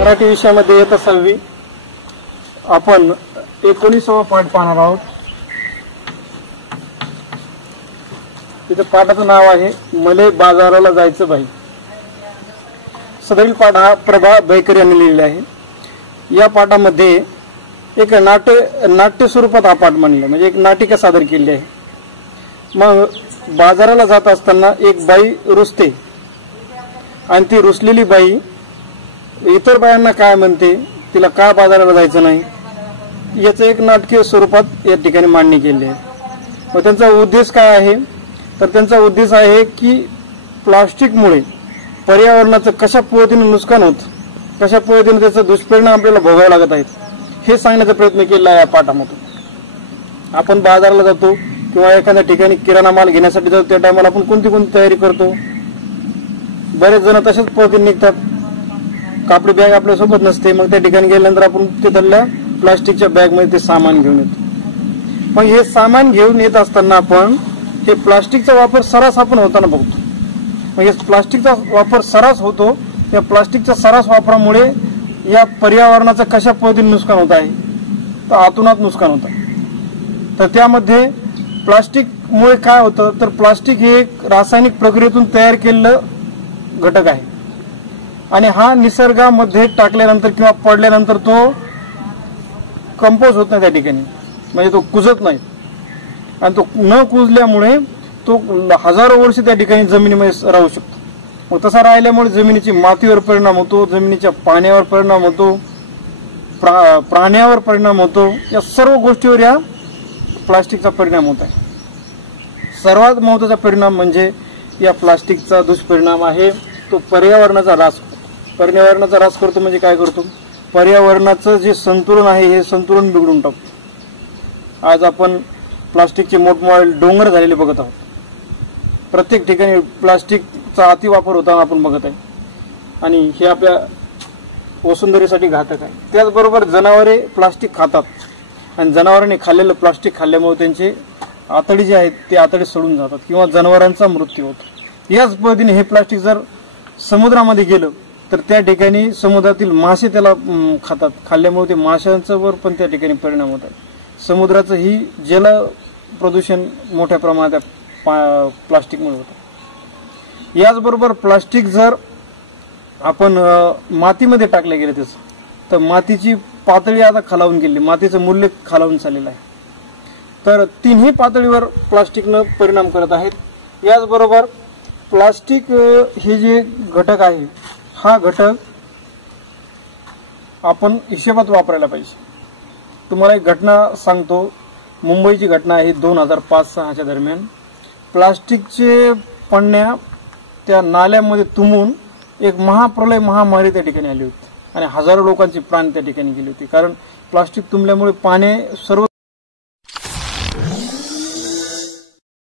मराठी विषयामध्ये येत 6वी आपण 19वा पाठ पाहणार आहोत। इथे पाठाचं नाव आहे मले बाजाराला जायचं बाई। सदरील पाठ हा प्रभा बैकर यांनी लिहिलेला आहे। या पाठामध्ये एक नाट्य स्वरूपात हा पाठ मांडला, म्हणजे एक नाटिका सादर केली आहे। मग बाजाराला जात असताना एक बाई रुसते आणि ती रुसलेली बाई इतर बायांना काय म्हणते, तिला का बाजाराला जायचं नाही, याचं एक नाटकीय स्वरूपात या ठिकाणी मांडणी केली आहे। मग त्यांचा उद्देश काय आहे, तर त्यांचा उद्देश आहे की प्लास्टिकमुळे पर्यावरणाचं कशा पद्धतीने नुकसान होत, कशा पद्धतीने त्याचा दुष्परिणाम आपल्याला भोगावे लागत आहेत, हे सांगण्याचा प्रयत्न केला आहे या पाठामधून। आपण बाजाराला जातो किंवा एखाद्या ठिकाणी किराणा माल घेण्यासाठी जातो, त्या टायमाला आपण कोणती तयारी करतो। बरेच जण तशाच पद्धतीने निघतात, कापडी बॅग आपल्या सोबत नसते, मग त्या ठिकाणी गेल्यानंतर आपण तिथल्या प्लास्टिकच्या बॅग मध्ये ते सामान घेऊन येतो। मग हे सामान घेऊन येत असताना आपण हे प्लास्टिकचा वापर सर्रास आपण होताना बघतो। म्हणजे प्लास्टिकचा वापर सर्रास होतो, या प्लास्टिकच्या सर्रास वापरामुळे या पर्यावरणाचं कशा पद्धतीने नुकसान होत आहे, तर आतूनात नुकसान होतं। तर त्यामध्ये प्लास्टिकमुळे काय होतं, तर प्लास्टिक हे एक रासायनिक प्रक्रियेतून तयार केलेलं घटक आहे आणि हा निसर्गामध्ये टाकल्यानंतर किंवा पडल्यानंतर तो कंपोज होत नाही त्या ठिकाणी, म्हणजे तो कुजत नाही आणि तो न कुजल्यामुळे तो हजारो वर्ष त्या ठिकाणी जमिनीमध्ये राहू शकतो। मग तसा राहिल्यामुळे जमिनीची मातीवर परिणाम होतो, जमिनीच्या पाण्यावर परिणाम होतो, प्राण्यावर परिणाम होतो, या सर्व गोष्टीवर या प्लास्टिकचा परिणाम होत आहे। सर्वात महत्त्वाचा परिणाम म्हणजे या प्लास्टिकचा दुष्परिणाम आहे तो पर्यावरणाचा ऱ्हास करतो। पर्यावरणाचा ऱ्हास करतो म्हणजे काय करतो, पर्यावरणाचं जे संतुलन आहे हे संतुलन बिघडून टाकतो। आज आपण प्लास्टिकचे मोठमोठे डोंगर झालेले बघत आहोत, प्रत्येक ठिकाणी प्लास्टिकचा अतिवापर होताना आपण बघत आहे आणि हे आपल्या वसुंधरेसाठी घातक आहे। त्याचबरोबर जनावरे प्लास्टिक खातात आणि जनावरांनी खाल्लेलं प्लास्टिक खाल्ल्यामुळे त्यांचे आतडी जे आहेत ते आतडी सोडून जातात किंवा जनावरांचा मृत्यू होतो। याच पद्धतीने हे प्लास्टिक जर समुद्रामध्ये गेलं तर त्या ठिकाणी समुद्रातील मासे त्याला खातात, खाल्ल्यामुळे ते माशांवर पण त्या ठिकाणी परिणाम होतात। समुद्राचं ही जल प्रदूषण मोठ्या प्रमाणात प्लास्टिकमुळे होतं। याचबरोबर प्लास्टिक जर आपण मातीमध्ये टाकले गेले त्याचं, तर मातीची पातळी आता खालावून गेली, मातीचं मूल्य खालावून चाललेलं आहे। तर तिन्ही पातळीवर प्लास्टिकनं परिणाम करत आहेत। याचबरोबर प्लास्टिक हे जे घटक आहे, हा घटक आपण हिशोबात वापरायला पाहिजे। तुम्हाला एक घटना सांगतो, मुंबईची घटना आहे 2005-06च्या दरम्यान। प्लास्टिकचे पण्या त्या नाल्यामध्ये तुंबून एक महाप्रलय महामारी त्या ठिकाणी आली होती आणि हजारो लोकांचे प्राण त्या ठिकाणी गेले होते, कारण प्लास्टिक तुंबल्यामुळे पाणी सर्व